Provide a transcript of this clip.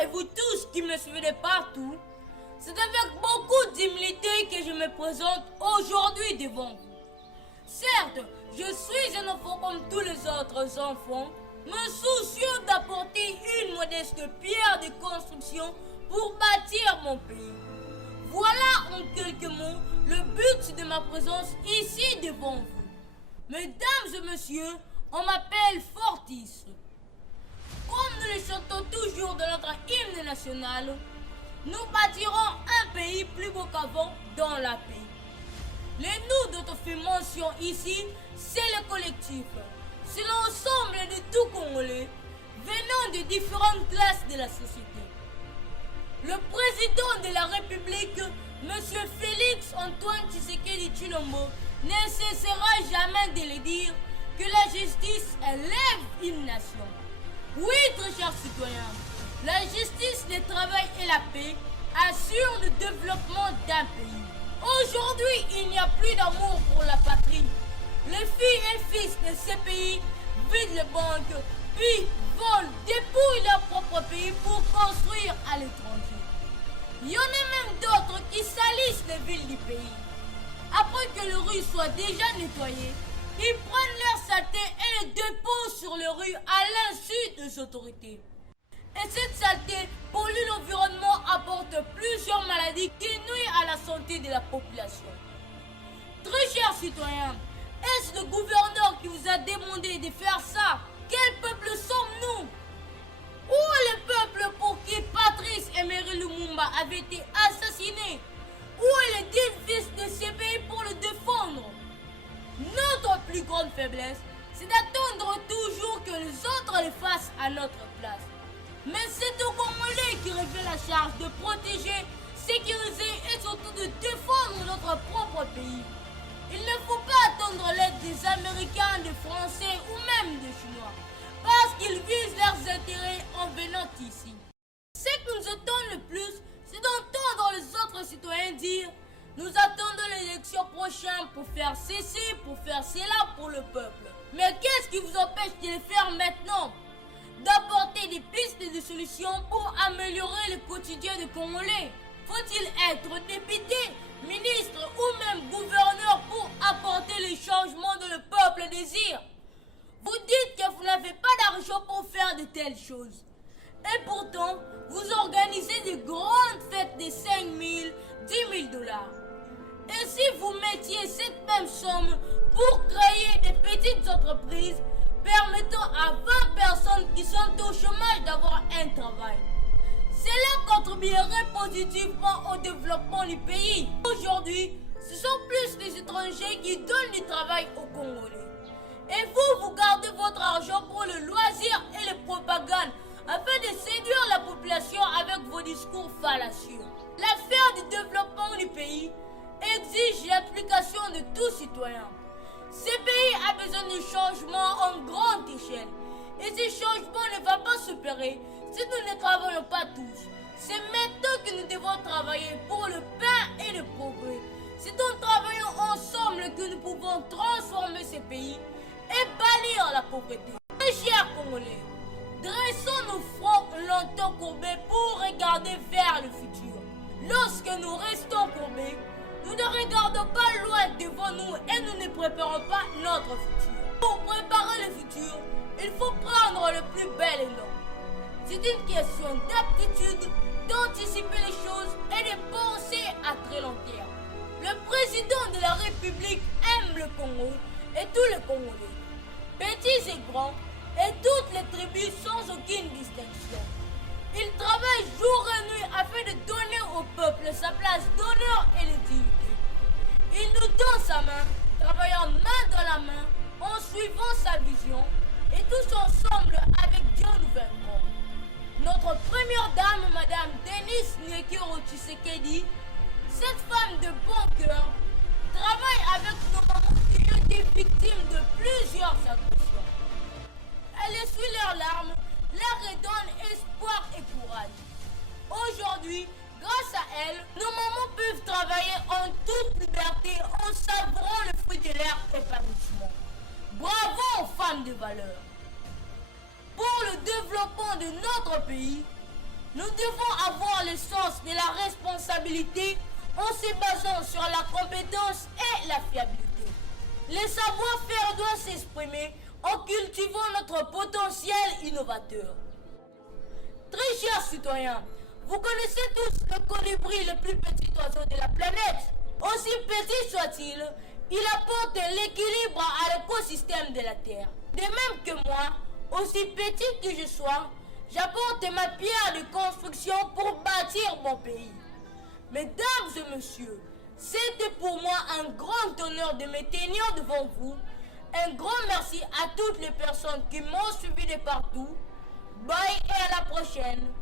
et vous tous qui me suivez de partout, c'est avec beaucoup d'humilité que je me présente aujourd'hui devant vous. Certes, je suis un enfant comme tous les autres enfants, me soucieux d'apporter une modeste pierre de construction pour bâtir mon pays. Voilà en quelques mots le but de ma présence ici devant vous. Mesdames et messieurs, on m'appelle Fortis. Comme nous le chantons toujours dans notre hymne national, nous bâtirons un pays plus beau qu'avant dans la paix. Les nous dont on fait mention ici, c'est le collectif. C'est l'ensemble de tout Congolais venant de différentes classes de la société. Le président de la République, M. Félix Antoine Tshisekedi Tshilombo, ne cessera jamais de le dire que la justice élève une nation. Oui, très chers citoyens, la justice, le travail et la paix assurent le développement d'un pays. Aujourd'hui, il n'y a plus d'amour pour la patrie. Les filles et fils de ces pays vident les banques, puis volent, dépouillent leur propre pays pour construire à l'étranger. Il y en a même d'autres qui salissent les villes du pays. Après que les rues soient déjà nettoyées, ils prennent leur saleté et les déposent sur les rues à l'insu des autorités. Et cette saleté pollue l'environnement, apporte plusieurs maladies qui nuisent à la santé de la population. Très chers citoyens, est-ce le gouverneur qui vous a demandé de faire ça? Quel peuple sommes-nous? Où est le peuple pour qui Patrice Emery Lumumba avait été assassiné? Où est le digne fils de ce pays pour le défendre? Notre plus grande faiblesse, c'est d'attendre toujours que les autres le fassent à notre place. Mais c'est aux Congolais qui revient la charge de protéger, sécuriser et surtout de défendre notre propre pays. Il ne faut pas attendre l'aide des Américains, des Français ou même des Chinois, parce qu'ils visent leurs intérêts en venant ici. Ce qui nous étonne le plus, c'est d'entendre les autres citoyens dire « Nous attendons l'élection prochaine pour faire ceci, pour faire cela pour le peuple. » Mais qu'est-ce qui vous empêche de le faire maintenant? D'apporter des pistes de solutions pour améliorer le quotidien des Congolais. Faut-il être député, ministre ou même gouverneur pour apporter les changements que le peuple désire? Vous dites que vous n'avez pas d'argent pour faire de telles choses. Et pourtant, vous organisez de grandes fêtes de 5 000, 10 000 dollars. Et si vous mettiez cette même somme pour créer des petites entreprises permettant à 20 personnes qui sont au chômage d'avoir un travail, cela contribuerait positivement au développement du pays. Aujourd'hui, ce sont plus les étrangers qui donnent du travail aux Congolais. Et vous gardez votre argent pour le loisir et les propagandes afin de séduire la population avec vos discours fallacieux. L'affaire du développement du pays exige l'implication de tous citoyens. Ce pays a besoin de changements en grande échelle. Et ce changement ne va pas s'opérer si nous ne travaillons pas tous. C'est maintenant que nous devons travailler pour le pain et le progrès. C'est en travaillant ensemble que nous pouvons transformer ce pays et bannir la pauvreté. Mes chers Congolais, dressons nos fronts longtemps courbés pour regarder vers le futur. Lorsque nous restons courbés, nous ne regardons pas loin devant nous et nous ne préparons pas notre futur. Pour préparer le futur, il faut prendre le plus bel élan. C'est une question d'aptitude, d'anticiper les choses et de penser à très long terme. Le président de la République aime le Congo et tous les Congolais, petits et grands, et toutes les tribus sans aucune distinction. Il travaille jour et nuit afin de donner au peuple sa place d'honneur et de dignité. Il nous donne sa main, travaillant main dans la main, en suivant sa vision, et tous ensemble avec Dieu nous vaincrons. Notre première dame, Madame Denis Niekero Tshisekedi, cette femme de bon cœur, travaille avec nos mamans qui ont été victimes de plusieurs agressions. aujourd'hui, grâce à elles, nos mamans peuvent travailler en toute liberté en savourant le fruit de leur épanouissement. Bravo aux femmes de valeur. Pour le développement de notre pays, nous devons avoir le sens de la responsabilité en se basant sur la compétence et la fiabilité. Le savoir-faire doit s'exprimer en cultivant notre potentiel innovateur. Très chers citoyens, vous connaissez tous le colibri, le plus petit oiseau de la planète. Aussi petit soit-il, il apporte l'équilibre à l'écosystème de la Terre. De même que moi, aussi petit que je sois, j'apporte ma pierre de construction pour bâtir mon pays. Mesdames et messieurs, c'était pour moi un grand honneur de me tenir devant vous. Un grand merci à toutes les personnes qui m'ont suivi de partout. Bye et à la prochaine.